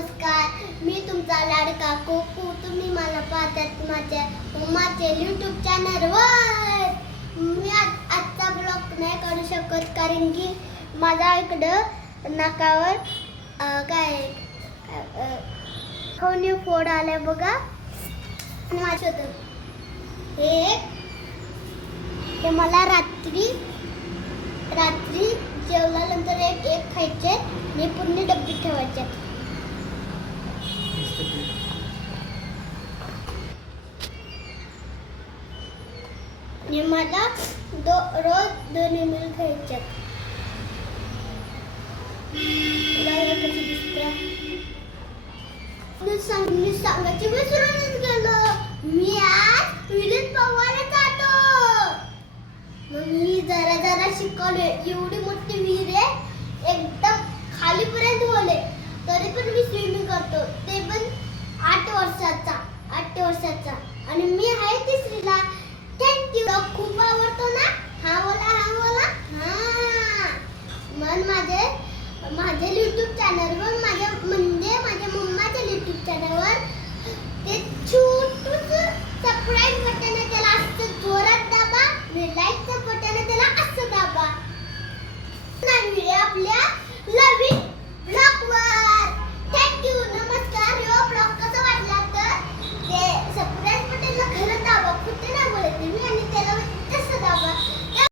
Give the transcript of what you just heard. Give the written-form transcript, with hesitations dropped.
नमस्कार, मी तुमचा लाडका कोकू. तुम्ही मला पाहतात माझ्या यूट्यूब चॅनलवर. मी आजचा ब्लॉग नाही करू शकत कारण की माझ्या इकडं नाकावर कोणी फोड आलाय बघा. माझं हे मला रात्री जेवल्यानंतर एक खायचे आणि पूर्ण डब्बीत ठेवायचे. आणि मला रोज 2 ml खायचे. मी सांगायची विसरूनच गेलो. मी आज विहिरीत पोहायला जातो. मग मी जरा शिकवले. एवढी मोठी विहीर आहे, एकदम खालीपर्यंत होले, तरी पण मी स्विमिंग करतो. ते पण 8 वर्षाचा आणि मी आहे 3